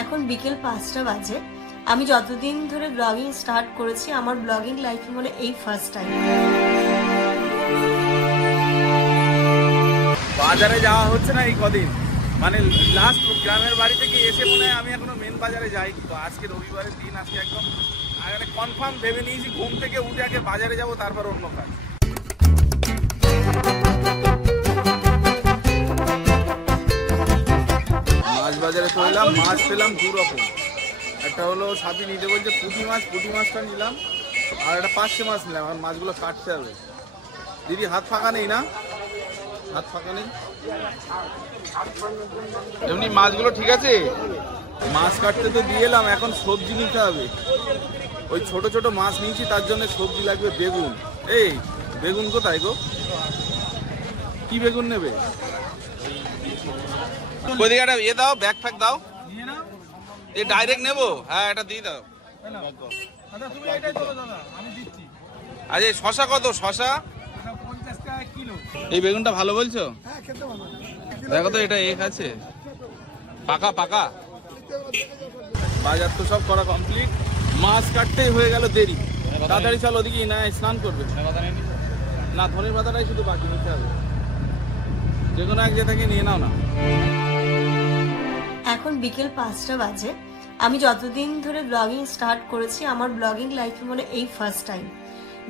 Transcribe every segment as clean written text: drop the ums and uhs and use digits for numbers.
এখন বিকেল 5টা বাজে। আমি যতদিন ধরে ব্লগিং স্টার্ট করেছি আমার ব্লগিং লাইফে মনে এই ফার্স্ট টাইম। বাজারে যাওয়া হচ্ছে না এই কদিন, মানে লাস্ট গ্রামের বাড়ি থেকে এসে মনে হয় আমি এখনো মেন বাজারে যাই। তো আজকে রবিবারের দিন, আজকে একদম কনফার্ম ভেবে নিয়েছি ঘুম থেকে উঠে আগে বাজারে যাব, তারপর অন্য কাজ। মাছ বাজারে চললাম, মাছ পেলাম দু রকম। একটা হলো সাথী নিতে বলছে পুঁটি মাছটা নিলাম, আর একটা পার্শে মাছ নিলাম। আর মাছগুলো কাটতে হবে। দিদি হাত ফাঁকা নেই না? হাত ফাঁকা নেই? এমনি মাছগুলো ঠিক আছে? মাছ কাটতে তো দিয়ে এলাম, এখন সবজি নিতে হবে। ওই ছোট ছোট মাছ নিয়েছি, তার জন্য সবজি লাগবে। বেগুন, এই বেগুন কোথায় গো? কি বেগুন নেবে? কোদিকে একটা ইয়ে দাও, ব্যাগ ফ্যাগ দাও। এ ডাইরেক্ট নেবো? হ্যাঁ, এটা দিয়ে দাও। আরে শশা কত? শশা এই বেগুনটা ভালো বলছো? দেখো তো, এটা এক আছে, পাকা পাকা। বাজার তো সব করা কমপ্লিট, মাছ কাটতেই হয়ে গেল দেরি। তাড়াতাড়ি চল, ওদিকে না স্নান করবে না, ধনের পাতাটাই শুধু বাকি নিতে হবে। যে কোনো এক জায়গা থেকে নিয়ে নাও না। এখন বিকেল 5টা বাজে। আমি যতদিন ধরে ব্লগিং স্টার্ট করেছি আমার ব্লগিং লাইফে মনে এই ফার্স্ট টাইম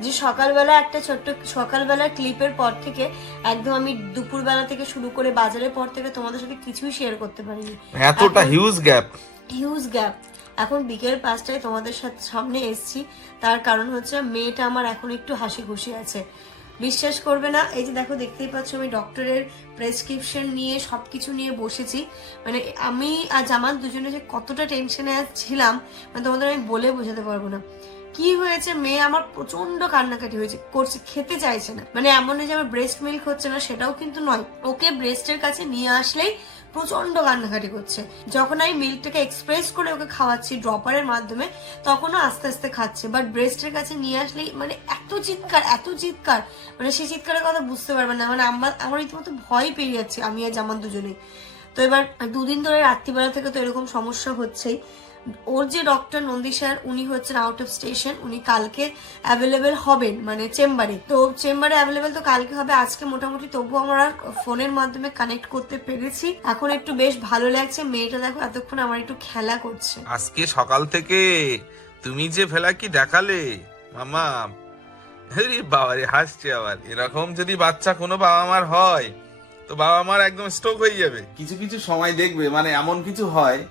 যে সকালবেলা একটা ছোট্ট সকালবেলা ক্লিপের পর থেকে একদম আমি দুপুরবেলা থেকে শুরু করে বাজারের পর থেকে তোমাদের সাথে কিছুই শেয়ার করতে পারিনি। এতটা হিউজ গ্যাপ। এখন বিকেল 5টায় তোমাদের সামনে এসেছি, তার কারণ হচ্ছে মেয়েটা আমার এখন একটু হাসি খুশি আছে। বিশ্বাস করবে না, এই যে দেখো, দেখতেই পাচ্ছ আমি ডক্টরের প্রেসক্রিপশন নিয়ে সবকিছু নিয়ে বসেছি। মানে আমি আর জামান দুজনে যে কতটা টেনশনে ছিলাম, মানে তোমাদের আমি বলে বোঝাতে পারবো না। কি হয়েছে, মেয়ে আমার প্রচন্ড কান্নাকাটি করছে, খেতে চাইছে না। মানে এমন যে আমার ব্রেস্ট মিল্ক হচ্ছে না সেটাও কিন্তু নয়, ওকে ব্রেস্টের কাছে নিয়ে আসলেই প্রচন্ড কান্নাকাটি করছে। যখন আমি মিল্কটাকে এক্সপ্রেস করে ওকে খাওয়াচ্ছি ড্রপারের মাধ্যমে, তখনও আস্তে আস্তে খাচ্ছে, বাট ব্রেস্টের কাছে নিয়ে আসলেই মানে এত চিৎকার, মানে সেই চিৎকারের কথা বুঝতে পারবে না। মানে আমার রীতিমতো ভয় পেয়ে যাচ্ছে আমি আর জামান দুজনেই। তো এবার 2 দিন ধরে রাত্রিবেলা থেকে তো এরকম সমস্যা হচ্ছেই। ওর যে ডক্টর নন্দী স্যার, উনি হচ্ছেন আউট অফ স্টেশন, উনি কালকে অ্যাভেলেবেল হবেন, মানে চেম্বারে। তো চেম্বারে অ্যাভেলেবেল তো কালকে হবে, আজকে মোটামুটি তবুও আমরা ফোনের মাধ্যমে কানেক্ট করতে পেরেছি। এখন একটু বেশ ভালো লাগছে। মেয়েটা দেখো এতক্ষণ আমার একটু খেলা করছে। আজকে সকাল থেকে তুমি যে ফেলা কি দেখালে মামা, বাবারে হাসছে। আবার এরকম যদি বাচ্চা কোনো বাবা মার হয় তো বাবা মার একদম স্ট্রোক হয়ে যাবে। কিছু কিছু সময় দেখবে, মানে এমন কিছু হয়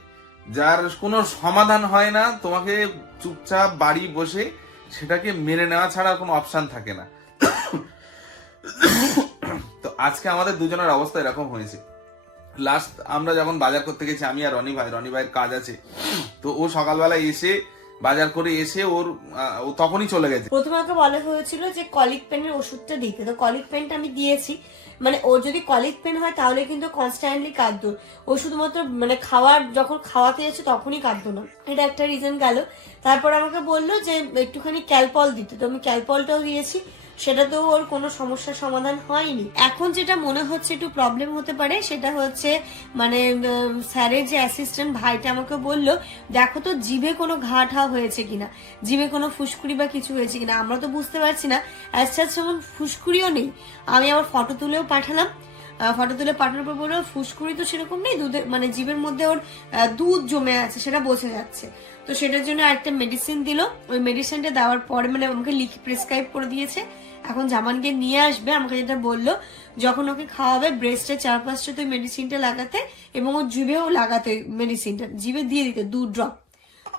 যার কোনো সমাধান হয় না, তোমাকে চুপচাপ বাড়ি বসে সেটাকে মেনে নেওয়া ছাড়া কোনো অপশন থাকে না। তো আজকে আমাদের দুজনের অবস্থা এরকম হয়েছে। লাস্ট আমরা যখন বাজার করতে গেছি, আমি আর রনি ভাইয়ের কাজ আছে, তো ও সকালবেলা এসে বাজার করে এসে ও তখনই চলে গেছে। প্রথমে আমাকে বলা হয়েছিল যে কলিক পেনের ওষুধটা দিতে, তো কলিক পেনটা আমি দিয়েছি। মানে ও যদি কলিক পেন হয় তাহলে কিন্তু কনস্ট্যান্টলি কাঁদতো, ও শুধুমাত্র মানে যখন খাওয়াতে যাচ্ছে তখনই কাঁদতো না, এটা একটা রিজন গেল। তারপর আমাকে বললো যে একটুখানি ক্যালপল দিতে, তো আমি ক্যালপলটাও দিয়েছি, সেটা তো ওর কোনো সমস্যার সমাধান হয়নি। এখন যেটা মনে হচ্ছে একটু প্রবলেম হতে পারে সেটা হচ্ছে মানে স্যারের যে অ্যাসিস্ট্যান্ট ভাইটা আমাকে বললো, দেখো তো জিভে কোনো ঘা ঠা হয়েছে কিনা, জিভে কোনো ফুসকুড়ি বা কিছু হয়েছে কিনা। আমরা তো বুঝতে পারছি না, অ্যাজ যেমন ফুসকুড়িও নেই। আমি আবার ফটো তুলেও পাঠালাম, ফটো তুলে পাঠানোর পর বললো ফুসকুড়ি তো সেরকম নেই, দুধের মানে জিভের মধ্যে ওর দুধ জমে আছে, সেটা বোঝা যাচ্ছে। তো সেটার জন্য একটা মেডিসিন দিল, ওই মেডিসিনটা দেওয়ার পরে মানে আমাকে প্রেসক্রাইব করে দিয়েছে। এখন জামানকে নিয়ে আসবে, আমাকে যেটা বললো যখন ওকে খাওয়াবে ব্রেস্টের 4-5টা তো মেডিসিনটা লাগাতে, এবং ওর জিভেও লাগাতে মেডিসিনটা, জিভে দিয়ে দিতে 2 ড্রপ।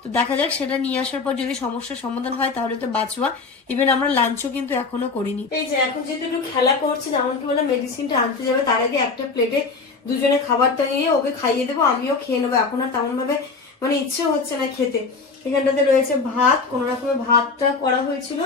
তো দেখা যাক, সেটা নিয়ে আসার পর যদি সমস্যার সমাধান হয় তাহলে তো বাঁচবা। ইভেন আমরা লাঞ্চও কিন্তু এখনো করিনি। এই যে এখন যেহেতু একটু খেলা করছে, জামানকে বলে মেডিসিনটা আনতে যাবে, তার আগে একটা প্লেটে দুজনে খাবারটা নিয়ে ওকে খাইয়ে দেবো, আমিও খেয়ে নেবো। এখন আর তেমন ভাবে মানে ইচ্ছে হচ্ছে না খেতে। এখানটাতে রয়েছে ভাত, কোন রকমের ভাতটা করা হয়েছিল,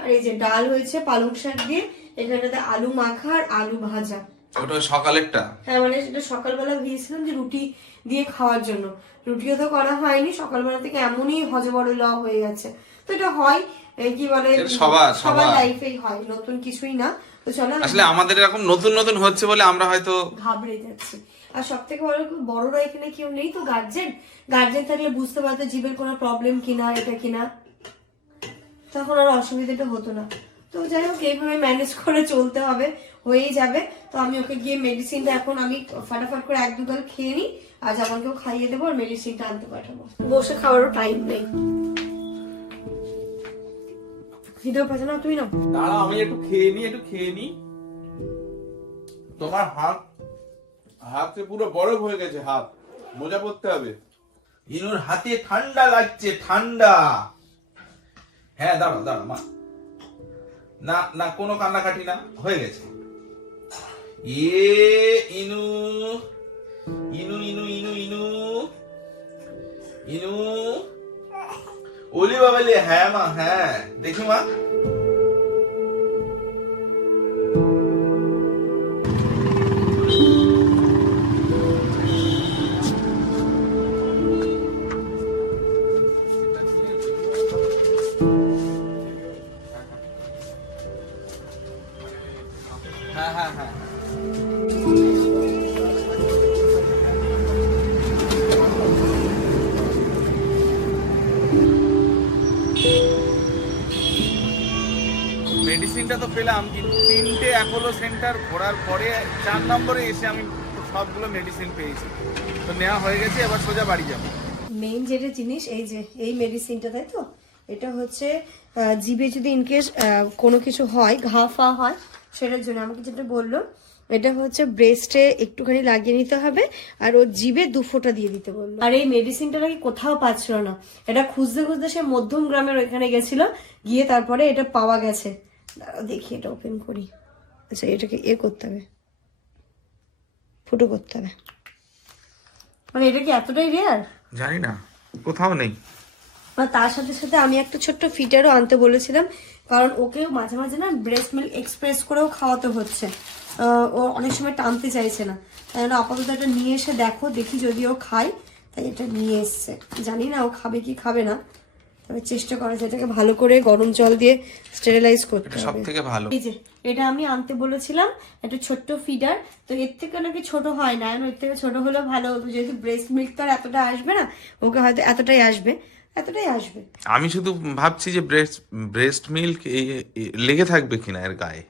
আর এই যে ডাল হয়েছে পালং শাক দিয়ে, এখানটাতে আলু মাখা আর আলু ভাজা। ওটা সকালেরটা? হ্যাঁ, মানে সেটা সকালবেলা ভেবেছিলাম যে রুটি দিয়ে খাওয়ার জন্য, রুটিও তো করা হয়নি, সকালবেলা থেকে এমনই হজবরল হয়ে গেছে। তো এটা হয়, কি বলে, সবার লাইফেই হয়, নতুন কিছুই না। তো চলো, আসলে আমাদের এরকম নতুন নতুন হচ্ছে বলে আমরা হয়তো ঘাবড়ে যাচ্ছি। আর সব থেকে বড়রা এখানে কেউ নেই তো, গার্জেন থাকলে বুঝতে পারতো জীবের কোনো প্রবলেম কিনা, এটা কিনা, তখন আর অসুবিধাটা হতো না। তো যাই হোক এইভাবে ম্যানেজ করে চলতে হবে, হয়েই যাবে। তো আমি ওকে গিয়ে মেডিসিনটা এখন আমি ফাটাফাট করে 1-2 গাল খেয়ে নিই, আর জামানকেও খাইয়ে দেবো, আর মেডিসিনটা আনতে পাঠাবো। বসে খাওয়ারও টাইম নেই। ভিডিও পাচ্ছে না তুমি না, দাঁড়াও আমি একটু খেয়ে নি। তোমার হাতে পুরো বরফ হয়ে গেছে, হাত মোজা পরতে হবে। ইনুর হাতে ঠান্ডা লাগছে, ঠান্ডা। হ্যাঁ দাঁড়াও মা, না কোনো কান্নাকাটি না, হয়ে গেছে। ইনু ইনু ইনু ইনু ইনু ইনু ওলি বাবালি। হ্যাঁ মা, হ্যাঁ দেখি মা। হ্যাঁ মেডিসিনটা তো পেলাম, কিন্তু 3টে অ্যাপোলো সেন্টার ঘোরার পরে 4 নম্বরে এসে আমি সবগুলো মেডিসিন পেয়েছি, তো নেওয়া হয়ে গেছে, এবার সোজা বাড়ি যাবো। মেইন যেটা জিনিস এই যে এই মেডিসিনটা, তাই তো, এটা হচ্ছে জিভে যদি ইনকেস কোনো কিছু হয়, ঘা ফা হয়, সেটার জন্য আমাকে যেটা বললো, এটা হচ্ছে ব্রেস্টে একটুখানি লাগিয়ে নিতে হবে, আর ও জিভে 2 ফোঁটা দিয়ে দিতে বললো। আর এই মেডিসিনটা নাকি কোথাও পাচ্ছিল না, এটা খুঁজতে খুঁজতে সে মধ্যম গ্রামের ওইখানে গেছিল, গিয়ে তারপরে এটা পাওয়া গেছে। দেখি এটা ওপেন করি। আচ্ছা এটাকে করতে হবে, ফুটো করতে হবে। মানে এটা কি এতটাই রেয়ার? জানি না, কোথাও নেই। তার সাথে সাথে আমি একটা ছোট্ট ফিটারও আনতে বলেছিলাম, কারণ ওকে মাঝে মাঝে না ব্রেস্ট মিল্ক এক্সপ্রেস করেও খাওয়াতে হচ্ছে, ও অনেক সময় টানতে চাইছে না, তাই জন্য আপাতত এটা নিয়ে এসে দেখি যদি ও খায়, তাই এটা নিয়ে এসছে। জানি না ও খাবে কি খাবে না, তবে চেষ্টা করা যায় এটাকে ভালো করে গরম জল দিয়ে স্টেরিলাইজ করতে হবে, সবথেকে ভালো। এই যে এটা আমি আনতে বলেছিলাম, একটা ছোট্ট ফিডার, তো এর থেকে নাকি ছোট হয় না, এর থেকে ছোট হলেও ভালো হতো, যেহেতু ব্রেস্ট মিল্ক তো আর এতটা আসবে না, ওকে হয়তো এতটাই আসবে। আমি শুধু ভাবছি যে ব্রেস্ট মিল্ক লেগে থাকবে কিনা এর গায়ে,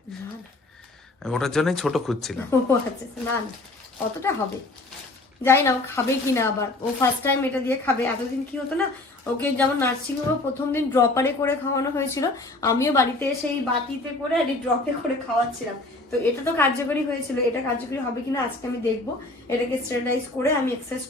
ওটার জন্যই ছোট খুঁজছিলাম। ও আচ্ছা, না অতটা হবে, জানি না ও খাবে কিনা, আবার ও ফার্স্ট টাইম এটা দিয়ে খাবে। এতদিন কি হতো না, ওকে যেমন নার্সিং হোমে প্রথম দিন ড্রপারে করে খাওয়ানো হয়েছিল, আমিও বাড়িতে এসে এই বাটিতে করে আর এই ড্রপে করে খাওয়াচ্ছিলাম, তো এটা তো কার্যকরী হয়েছিল, এটা কার্যকরী হবে কিনা আজকে আমি দেখবো। এটাকে স্টেরিলাইজ করে আমি এক্সপ্রেস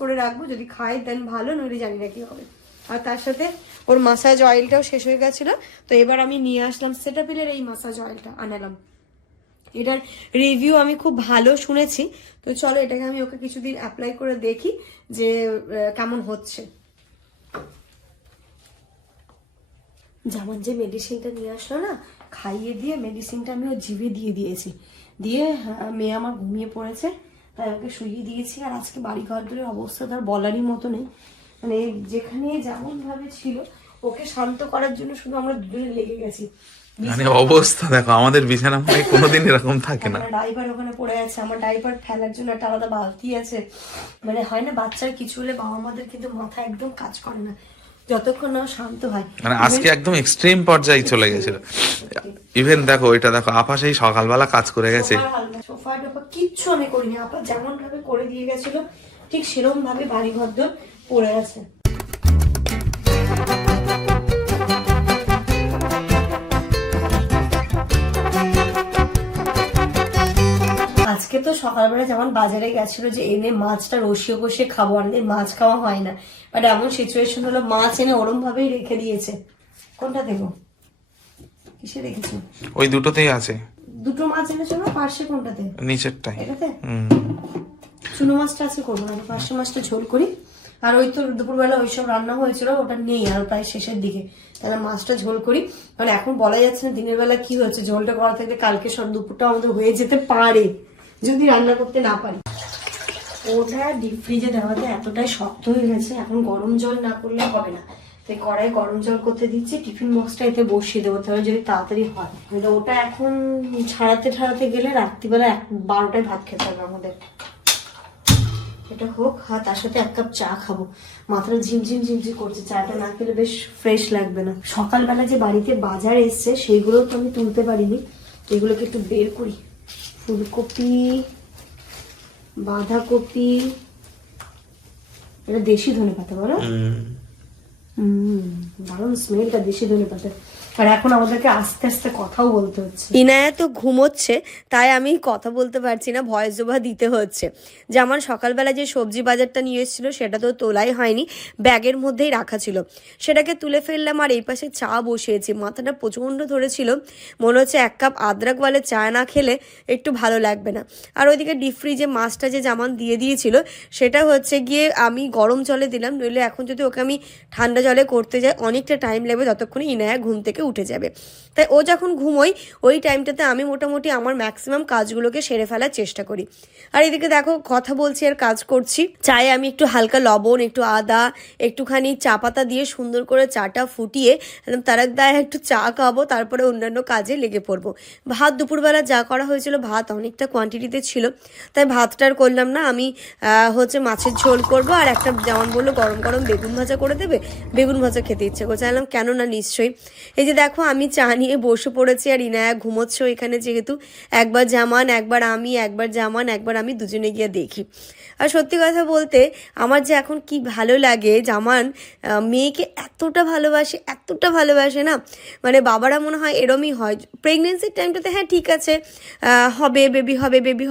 করে রাখবো, যদি খায় দেন ভালো, নইলে জানি না কি হবে। আর তার সাথে ওর মাসাজ অয়েলটাও শেষ হয়ে গেছিল, তো এবার আমি নিয়ে আসলাম সেটাপিলের এই মাসাজ অয়েলটা আনালাম। এটার রিভিউ আমি খুব ভালো শুনেছি, তো চলো এটাকে আমি ওকে কিছুদিন অ্যাপ্লাই করে দেখি যে কেমন হচ্ছে। যেমন যে মেডিসিনটা নিয়ে আসলো না, খাইয়ে দিয়ে মেডিসিনটা আমি ওর জিভে দিয়ে দিয়েছি, দিয়ে মেয়ে আমার ঘুমিয়ে পড়েছে, তাই ওকে শুইয়ে দিয়েছি। আর আজকে বাড়ি ঘর দূরের অবস্থা তার বলারই মতো নেই, মানে যেখানে যেমন ভাবে ছিল ওকে শান্ত করার জন্য শুধু আমরা দুজনে লেগে গেছি। মানে অবস্থা দেখো, আমাদের বিছানা মানে কোনোদিন এরকম থাকে না। ডাইপার ওখানে পড়ে আছে, আমার ডাইপার ফেলার জন্য একটা আলাদা বালতি আছে। মানে হয় না বাচ্চার কিছু হলে বাবা মাদের কিন্তু মাথা একদম কাজ করে না যতক্ষণ না শান্ত হয়। মানে আজকে একদম এক্সট্রিম পর্যায়ে চলে গেছিল। ইভেন দেখো এটা দেখো, আপা সেই সকালবেলা কাজ করে গেছে। সোফা টোফা কিচ্ছু আমি করিনি, আপা যেমন ভাবে করে দিয়ে গেছিল ঠিক সেরকম ভাবে বাড়ি ঘর দর পড়ে আছে। আজকে তো সকালবেলা যেমন বাজারে গেছিল যে এনে মাছটা রসিয়ে কষিয়ে খাবো, অনেকদিন মাছ খাওয়া হয় না, বাট এমন সিচুয়েশন হলো মাছ এনে ওরম ভাবেই রেখে দিয়েছে। কোনটা দেবো, কিসে রেখেছো? ওই দুটোতেই আছে। দুটো মাছ এনেছো না? পার্শ্বে কোনটাতে? নিচেরটাই। এটাতে চুনো মাছটা আছে, করবো না, পার্শ্বে মাছটা ঝোল করি। আর ওই তো দুপুরবেলা ওইসব রান্না হয়েছিল, ওটা নেই আর প্রায় শেষের দিকে, তাহলে মাছটা ঝোল করি। মানে এখন বলা যাচ্ছে না দিনের বেলা কি হচ্ছে, ঝোলটা করা থাকলে কালকে সব দুপুরটা আমাদের হয়ে যেতে পারে যদি রান্না করতে না পারি। ওটা ডিপ ফ্রিজে দেওয়াতে এতটাই শক্ত হয়ে গেছে, এখন গরম জল না করলে হবে না, তাই কড়াই গরম জল করতে দিচ্ছি, টিফিন বক্সটা এতে বসিয়ে দেবো, তাহলে যদি তাড়াতাড়ি হয়। ওটা এখন ছাড়াতে গেলে রাত্রিবেলা 12টায় ভাত খেতে হবে আমাদের। এটা হোক, আর তার সাথে 1 কাপ চা খাবো। মাথাটা ঝিমঝিম ঝিমঝিম করছে, চাটা না খেলে বেশ ফ্রেশ লাগবে না। সকালবেলা যে বাড়িতে বাজার এসছে সেইগুলো তো আমি তুলতে পারিনি, এগুলোকে একটু বের করি। ফুলকপি, বাঁধাকপি, এটা দেশি ধনেপাতা বলো? দারুণ স্মেলটা দেশি ধনেপাতা। আর এখন আমাদেরকে আস্তে আস্তে কথাও বলতে হচ্ছে। ইনায়া তো ঘুমোচ্ছে, তাই আমি কথা বলতে পারছি না, ভয়েস ওভার দিতে হচ্ছে। যেমন সকালবেলা যে সবজি বাজারটা নিয়ে এসেছিল সেটা তো তোলাই হয়নি, ব্যাগের মধ্যেই রাখা ছিল, সেটাকে তুলে ফেললাম। আর এই পাশে চা বসিয়েছি, মাথাটা প্রচণ্ড ধরেছিল, মনে হচ্ছে 1 কাপ আদ্রাকওয়ালে চা না খেলে একটু ভালো লাগবে না। আর ওইদিকে ডিপ ফ্রিজে মাছটা যে জামান দিয়ে দিয়েছিল সেটা হচ্ছে গিয়ে আমি গরম জলে দিলাম, নইলে এখন যদি ওকে আমি ঠান্ডা জলে করতে যাই অনেকটা টাইম লাগবে, যতক্ষণে ইনায়া ঘুম থেকে উঠে যাবে। তাই ও যখন ঘুমোই ওই টাইমটাতে আমি মোটামুটি আমার ম্যাক্সিমাম কাজগুলোকে সেরে ফেলার চেষ্টা করি। আর এদিকে দেখো কথা বলছি আর কাজ করছি। চায়ে আমি একটু হালকা লবণ, একটু আদা, একটুখানি চা পাতা দিয়ে সুন্দর করে চাটা ফুটিয়ে একদম তারাক দায় একটু চা খাবো, তারপরে অন্যান্য কাজে লেগে পড়বো। ভাত দুপুরবেলা যা করা হয়েছিল, ভাত অনেকটা কোয়ান্টিটিতে ছিল, তাই ভাতটা আর করলাম না। আমি হচ্ছে মাছের ঝোল করব, আর একটা যেমন বললো গরম গরম বেগুন ভাজা করে দেবে, বেগুন ভাজা খেতে ইচ্ছে করছে। চাইলাম কেন না, নিশ্চয়ই। এই যে দেখো আমি চা নিয়ে বসে পড়েছি, আর ইনায়া ঘুমোচ্ছে এখানে, যেহেতু একবার জামান একবার আমি, একবার জামান একবার আমি, দুজনে গিয়ে দেখি। আর সত্যি কথা বলতে আমার যে এখন কি ভালো লাগে, জামান মেয়েকে এতটা ভালোবাসে না, মানে বাবারা মনে হয় এরমই হয়। প্রেগনেন্সির টাইমটাতে হ্যাঁ ঠিক আছে, হবে বেবি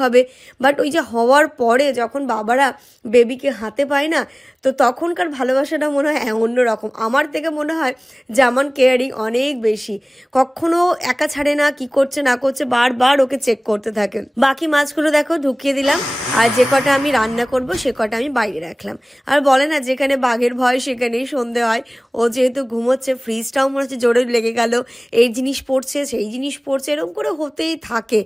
হবে, বাট ওই যে হওয়ার পরে যখন বাবারা বেবিকে হাতে পায় না, তো তখনকার ভালোবাসাটা মনে হয় অন্যরকম। আমার থেকে মনে হয় জামান কেয়ারিং অনেক বেশি, কখনো একা ছাড়ে না, কি করছে না করছে বারবার ওকে চেক করতে থাকে। বাকি মাছগুলো দেখো ঢুকিয়ে দিলাম, আর যে কটা আমি রান্না করব সে কটা আমি বাইরে রাখলাম। আর বলে না যেখানে বাঘের ভয় সেখানেই সন্ধে হয়, ও যেহেতু ঘুমোচ্ছে ফ্রিজটাও মনে হচ্ছে জোরে লেগে গেল, এই জিনিস পড়ছে সেই জিনিস পড়ছে, এরকম করে হতেই থাকে।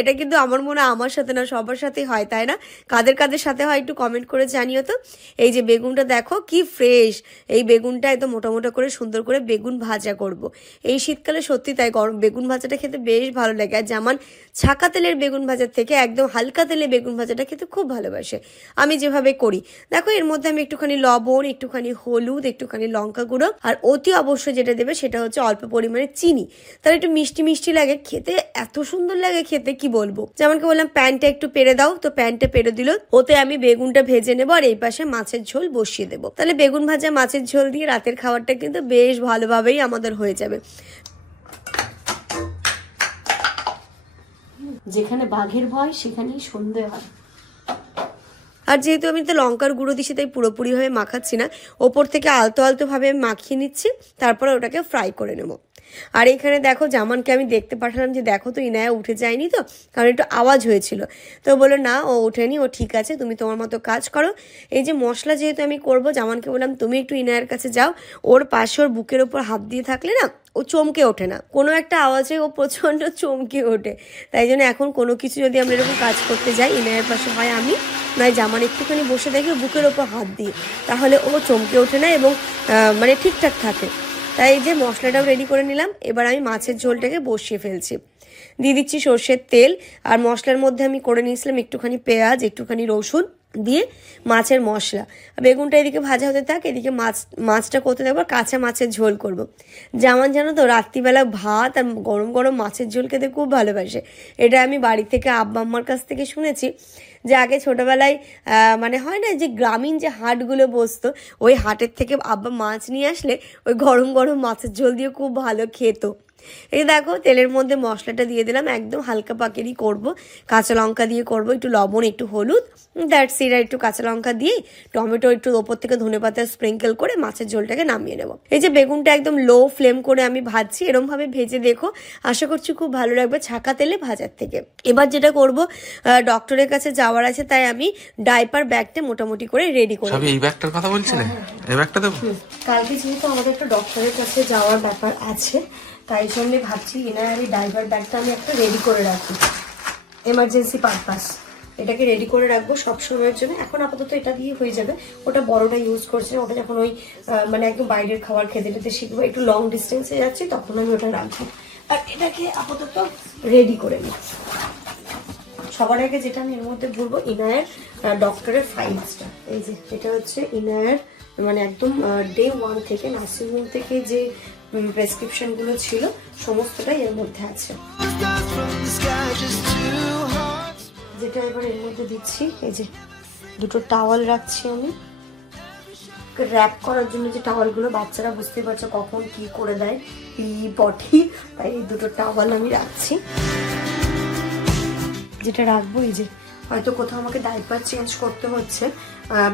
এটা কিন্তু আমার মনে হয় আমার সাথে না, সবার সাথেই হয়, তাই না? কাদের সাথে হয় একটু কমেন্ট করে জানিও তো। এই যে বেগুনটা দেখো কি ফ্রেশ, এই বেগুনটা একদম মোটা করে সুন্দর করে বেগুন ভাজা করব। এই শীতকালে সত্যি তাই গরম বেগুন ভাজাটা খেতে বেশ ভালো লাগে। আর যেমন ছাকা তেলের বেগুন ভাজার থেকে একদম হালকা তেলে বেগুন ভাজাটা খেতে খুব ভালোবাসে, আমি যেভাবে করি। দেখো এর মধ্যে আমি একটুখানি লবণ, একটুখানি হলুদ, একটুখানি লঙ্কা গুঁড়ো, আর অতি অবশ্যই যেটা দেবে সেটা হচ্ছে অল্প পরিমাণে চিনি, তাহলে একটু মিষ্টি লাগে খেতে, এত সুন্দর লাগে খেতে কি বলবো। যেমনকে বললাম প্যানটা একটু পেরে দাও, তো প্যানটা পেরে দিল, ওতে আমি বেগুনটা ভেজে নেবো, আর এই পাশে মাছের ঝোল বসিয়ে দেবো। তাহলে বেগুন ভাজা মাছের ঝোল দিয়ে রাতের খাবারটা কিন্তু বেশ ভালোভাবেই আমাদের হয়ে যাবে। যেখানে বাঘের ভয় সেখানেই সন্ধে হয়। আর যেহেতু আমি তো লঙ্কার গুঁড়ো দিচ্ছি তাই পুরোপুরিভাবে মাখাচ্ছি না, ওপর থেকে আলতোভাবে মাখিয়ে নিচ্ছি, তারপরে ওটাকে ফ্রাই করে নেবো। আর এখানে দেখো জামানকে আমি দেখতে পাঠালাম যে দেখো তো ইনায়া উঠে যায়নি তো, কারণ একটু আওয়াজ হয়েছিল, তো বললো না ও ওঠেনি, ও ঠিক আছে, তুমি তোমার মতো কাজ করো। এই যে মশলা যেহেতু আমি করবো, জামানকে বললাম তুমি একটু ইনায়ার কাছে যাও, ওর পাশে ওর বুকের ওপর হাত দিয়ে থাকলে না ও চমকে ওঠে না, কোনো একটা আওয়াজে ও প্রচণ্ড চমকে ওঠে। তাই জন্য এখন কোনো কিছু যদি আমরা এরকম কাজ করতে যাই, ইনায়ের পাশে হয় আমি নয় জামান একটুখানি বসে দেখি বুকের ওপর হাত দিয়ে, তাহলে ও চমকে ওঠে না এবং মানে ঠিকঠাক থাকে। তাই এই যে মশলাটাও রেডি করে নিলাম, এবার আমি মাছের ঝোলটাকে বসিয়ে ফেলছি। দিয়ে দিচ্ছি সর্ষের তেল, আর মশলার মধ্যে আমি করে নিয়েছিলাম একটুখানি পেঁয়াজ, একটুখানি রসুন দিয়ে মাছের মশলা। বেগুনটা এদিকে ভাজা হতে থাক, এদিকে মাছটা করতে থাকবো, কাঁচা মাছের ঝোল করব। যেমন জানো তো রাত্রিবেলা ভাত আর গরম মাছের ঝোল খেতে খুব ভালোবাসে। এটা আমি বাড়ি থেকে আব্বা আম্মার কাছ থেকে শুনেছি, যে আগে ছোটোবেলায় মানে হয় না যে গ্রামীণ যে হাটগুলো বসতো, ওই হাটের থেকে আব্বা মাছ নিয়ে আসলে ওই গরম মাছের ঝোল দিয়ে খুব ভালো খেত। এই দেখো তেলের মধ্যে মশলাটা দিয়ে দিলাম, একদম হালকা পাকেরই করব, কাঁচা লঙ্কা দিয়ে করব, একটু লবণ, একটু হলুদ, দ্যাটস ইট, একটু কাঁচা লঙ্কা দিয়ে টমেটো একটু ওপর থেকে ধনেপাতা স্প্রিঙ্কেল করে মাছের ঝোলটাকে নামিয়ে নেব। এই যে বেগুনটা একদম লো ফ্লেম করে আমি ভাজছি, এরমভাবে ভেজে দেখো, আশা করছি খুব ভালো লাগবে ছাকা তেলে ভাজার থেকে। এবার যেটা করব, ডক্টরের কাছে যাওয়ার আছে, তাই আমি ডাইপার ব্যাগটা মোটামুটি করে রেডি করে। এই ব্যাগটার কথা বলছিলে, এই ব্যাগটা দেবো কালকে, যেহেতু আমাদের একটা ডক্টরের কাছে যাওয়ার ব্যাপার আছে, তাই জন্য ভাবছি এনার এই ডাইভার ব্যাগটা আমি একটা রেডি করে রাখি, এমার্জেন্সি পারপাস। এটাকে রেডি করে রাখবো সব সময়ের জন্য। এখন আপাতত এটা দিয়ে হয়ে যাবে, ওটা বড়টা ইউজ করছি, ওটা যখন ওই মানে একদম বাইরের খাবার খেতে শিখবো, একটু লং ডিস্টেন্সে যাচ্ছি, তখন আমি ওটা রাখবো। আর এটাকে আপাতত রেডি করে নিই। সবার আগে যেটা আমি এর মধ্যে বলবো ইনায়ের ডক্টরের ফাইলসটা। এই যে এটা হচ্ছে ইনায়ের মানে একদম ডে 1 থেকে নার্সিংহোম থেকে যে প্রেসক্রিপশনগুলো ছিল সমস্তটাই এর মধ্যে আছে। যেটা এবার এর মধ্যে দিচ্ছি, এই যে দুটো টাওয়াল রাখছি আমি র্যাপ করার জন্য, যে টাওয়ালগুলো বাচ্চারা বুঝতে পারছো কখন কি করে দেয় পি পটি, তাই এই দুটো টাওয়াল আমি রাখছি। যেটা রাখবো এই যে হয়তো কোথাও আমাকে ডাইপার চেঞ্জ করতে হচ্ছে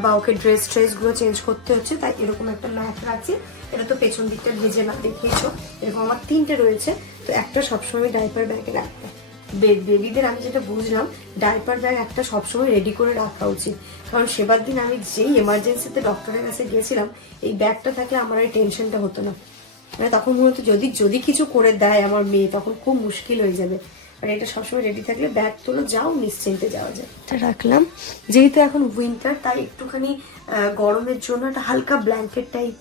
বা ওকে ড্রেসগুলো চেঞ্জ করতে হচ্ছে, তাই এরকম একটা ম্যাট রাখছি। এটা তো পেছন দিকটা ভেজে না দেখিয়েছো, এরকম আমার 3টে রয়েছে, তো একটা সবসময় ডাইপার ব্যাগে রাখবো। বেবিদের আমি যেটা বুঝলাম ডাইপার ব্যাগ একটা সবসময় রেডি করে রাখা উচিত, কারণ সেবার দিন আমি যেই এমার্জেন্সিতে ডক্টরের কাছে গেছিলাম এই ব্যাগটা থাকলে আমার এই টেনশনটা হতো না, মানে তখন মূলত যদি কিছু করে দেয় আমার মেয়ে তখন খুব মুশকিল হয়ে যাবে। আর এটা সবসময় রেডি থাকলে ব্যাগ তোলো যাও নিশ্চিন্তে যাওয়া যায়। এটা রাখলাম, যেহেতু এখন উইন্টার তাই একটুখানি গরমের জন্য একটা হালকা ব্ল্যাঙ্কেট টাইপ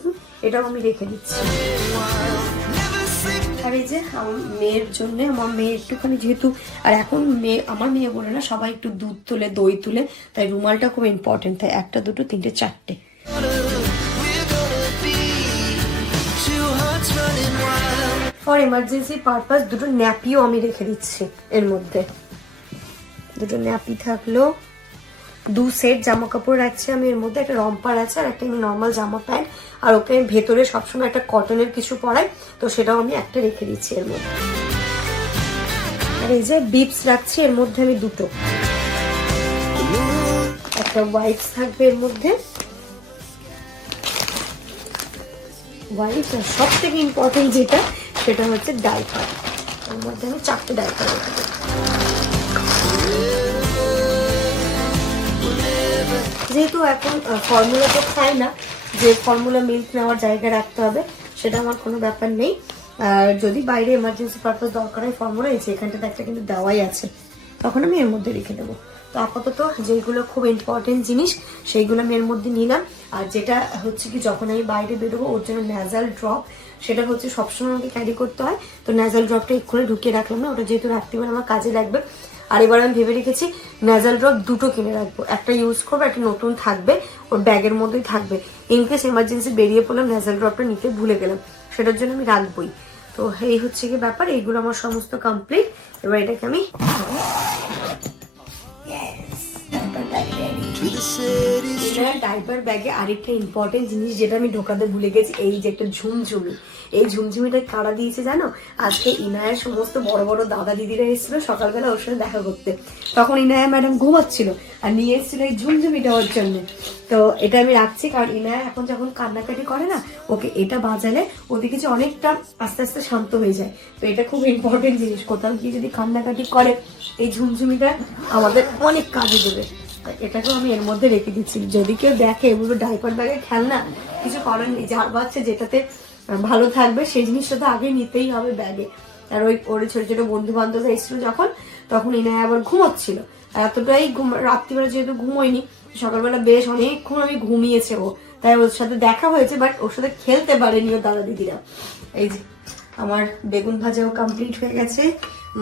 এটাও আমি রেখে দিচ্ছি। আর এই যে আমার মেয়ের জন্য, আমার মেয়ে একটুখানি যেহেতু আর এখন আমার মেয়ে বলে না সবাই একটু দুধ তুলে দই তুলে, তাই রুমালটা খুব ইম্পর্টেন্ট, তাই 1 2 3 4টে। ফর এমার্জেন্সি পারপাস দুটো ন্যাপিও আমি রেখে দিচ্ছি এর মধ্যে। দুটো ন্যাপি থাকলো, 2 সেট জামা কাপড় রাখছি আমি এর মধ্যে, একটা রম্পার আছে আর একটা নর্মাল জামা প্যান্ট, আর ওকে ভেতরে সবসময় একটা কটনের কিছু পরাই, তো সেটাও আমি একটা রেখে দিচ্ছি এর মধ্যে। আর এই যে বিপস রাখছি এর মধ্যে আমি দুটো, একটা ওয়াইপস থাকবে এর মধ্যে, ওয়াইপস, আর সব থেকে ইম্পর্টেন্ট যেটা সেটা হচ্ছে ডাইপার, এর মধ্যে আমি 4টে ডাইপার রেখে দেবো। যেহেতু এখন ফর্মুলা তো খাই না, যে ফর্মুলা মিল্ক নেওয়ার জায়গা রাখতে হবে সেটা আমার কোনো ব্যাপার নেই। আর যদি বাইরে এমার্জেন্সি পারপাস দরকার হয় ফর্মুলা এই যে এখানটাতে একটা কিন্তু দেওয়াই আছে, তখন আমি এর মধ্যে রেখে দেবো। তো আপাতত যেগুলো খুব ইম্পর্টেন্ট জিনিস সেইগুলো আমি এর মধ্যে নিলাম। আর যেটা হচ্ছে কি যখন আমি বাইরে বেরোবো ওর জন্য ন্যাজাল ড্রপ, সেটা হচ্ছে সবসময় আমাকে ক্যারি করতে হয়, তো ন্যাজাল ড্রপটা এক্ষুনি ঢুকিয়ে রাখলাম না, ওটা যেহেতু রাত্রিবেলা আমার কাজে লাগবে। আর এবার আমি ভেবে রেখেছি ন্যাজাল ড্রপ দুটো কিনে রাখবো, একটা ইউজ করবো, একটা নতুন থাকবে ওর ব্যাগের মধ্যেই থাকবে, ইনকেস এমার্জেন্সি বেরিয়ে পড়লাম ন্যাজাল ড্রপটা নিতে ভুলে গেলাম, সেটার জন্য আমি রাখবোই। তো এই হচ্ছে কি ব্যাপার, এইগুলো আমার সমস্ত কমপ্লিট। এবার এটাকে আমি ডাইপার ব্যাগে আরেকটা ইম্পর্টেন্ট জিনিস যেটা আমি ঢোকাতে ভুলে গেছি, এই যে একটা ঝুমঝুমি, এই ঝুমঝুমিটা কারা দিয়েছে জানো? আজকে ইনায়ের সমস্ত বড় বড় দাদা দিদিরা এসেছিল সকালবেলা ওর সাথে দেখা করতে, তখন ইনায়া ম্যাডাম ঘুমাচ্ছিল আর নিয়ে এসেছিল এই ঝুমঝুমিটা ওর জন্য। তো এটা আমি রাখছি, কারণ ইনায়া এখন যখন কান্নাকাটি করে না ওকে এটা বাজালে ওদিকে যে অনেকটা আস্তে আস্তে শান্ত হয়ে যায়, তো এটা খুব ইম্পর্টেন্ট জিনিস, কোথাও গিয়ে যদি কান্নাকাটি করে এই ঝুমঝুমিটা আমাদের অনেক কাজে দেবে। এটাকেও আমি এর মধ্যে রেখে দিচ্ছি, যদি কেউ দেখে এগুলো ডাইপার ব্যাগে খেলনা কিছু করার নেই, যার বাচ্চা যেটাতে ভালো থাকবে সেই জিনিসটা তো আগে নিতেই হবে ব্যাগে। আর ওর ছোট ছোট বন্ধু বান্ধব এসেছিল যখন, তখন ইনায় আবার ঘুমাচ্ছিল, আর এতটাই রাত্রিবেলা যেহেতু ঘুমোয়নি সকালবেলা বেশ অনেকক্ষণ আমি ঘুমিয়েছে ও, তাই ওর সাথে দেখা হয়েছে, বাট ওর সাথে খেলতে পারেনি ও দাদা দিদিরা। এই যে আমার বেগুন ভাজাও কমপ্লিট হয়ে গেছে,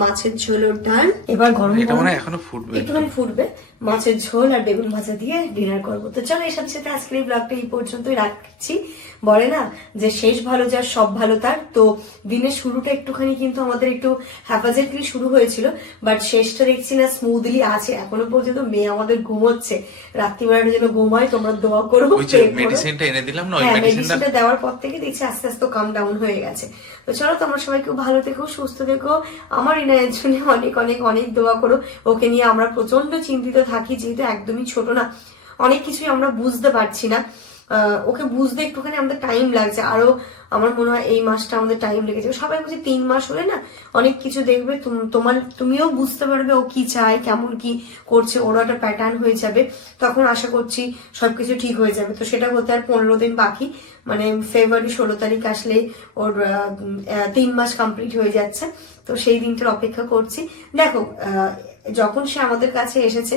মাছের ঝোলও ডান, এবার গরম এখনো ফুটবে, একটুখানি ফুটবে, মাছের ঝোল আর বেগুন ভাজা দিয়ে ডিনার করবো। তো চলো এর সাথে আজকের এই ব্লগটা এই পর্যন্তই রাখছি। বলে না যে শেষ ভালো যার সব ভালো তার, তো দিনের শুরুটা একটুখানি কিন্তু আমাদের একটু হ্যাপাজেটলি শুরু হয়েছিল, বাট শেষটা দেখছি না স্মুথলি আছে। এখনো পর্যন্ত মেয়ে আমাদের ঘুমোচ্ছে, রাত্রিবেলার জন্য ঘুমায়, তোমরা দোয়া করো। মেডিসিনটা এনে দিলাম না, ওই মেডিসিনটা দেওয়ার পর থেকে দেখছি আস্তে আস্তে কাম ডাউন হয়ে গেছে। তো চলো তোমরা সবাই খুব ভালো থেকো, সুস্থ থেকো, আমার ইনায়ের জন্য অনেক অনেক অনেক দোয়া করো। ওকে নিয়ে আমরা প্রচন্ড চিন্তিত থাকি, যেহেতু একদমই ছোট না, অনেক কিছুই আমরা বুঝতে পারছি না, ওকে বুঝতে একটুখানি আমাদের টাইম লাগছে, আরো আমার মনে হয় এই মাসটা আমাদের টাইম লেগেছে। সবাই বলছে 3 মাস হলে না অনেক কিছু দেখবে, তুমিও বুঝতে পারবে ও কি চায়, কেমন কি করছে, ওরও একটা প্যাটার্ন হয়ে যাবে, তখন আশা করছি সবকিছু ঠিক হয়ে যাবে। তো সেটা হতে আর 15 দিন বাকি, মানে ফেব্রুয়ারি 16 তারিখ আসলেই ওর 3 মাস কমপ্লিট হয়ে যাচ্ছে, তো সেই দিনটার অপেক্ষা করছি। দেখো যখন সে আমাদের কাছে এসেছে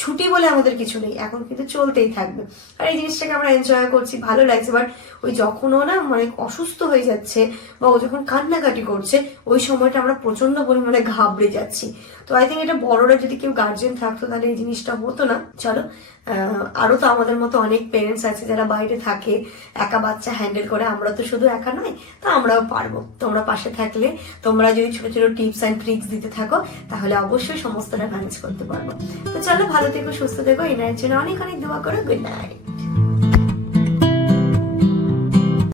ছুটি বলে আমাদের কিছু নেই, এখন কিন্তু চলতেই থাকবে। আর এই জিনিসটাকে আমরা এনজয় করছি, ভালো লাগছে। বাট ওই যখন ও না মানে অসুস্থ হয়ে যাচ্ছে বা ও যখন কান্নাকাটি করছে, ওই সময়টা আমরা প্রচন্ড পরিমাণে ঘাবড়ে যাচ্ছি। তো আই থিঙ্ক এটা বড়রা যদি কেউ গার্জেন থাকতো তাহলে এই জিনিসটা হতো না। চলো, আরো তো আমাদের মতো অনেক পেরেন্টস আছে যারা বাইরে থাকে, একা বাচ্চা হ্যান্ডেল করে। আমরা তো শুধু একা নয়, তো আমরাও পারবো। তোমরা পাশে থাকলে, তোমরা যদি ছোট ছোট টিপস অ্যান্ড ট্রিক্স দিতে থাকো, তাহলে অবশ্যই সমস্তটা ম্যানেজ করতে পারবো। তো চলো, ভালো থেকো, সুস্থ থেকো, এনার জন্য অনেক অনেক দোয়া করো। Good night.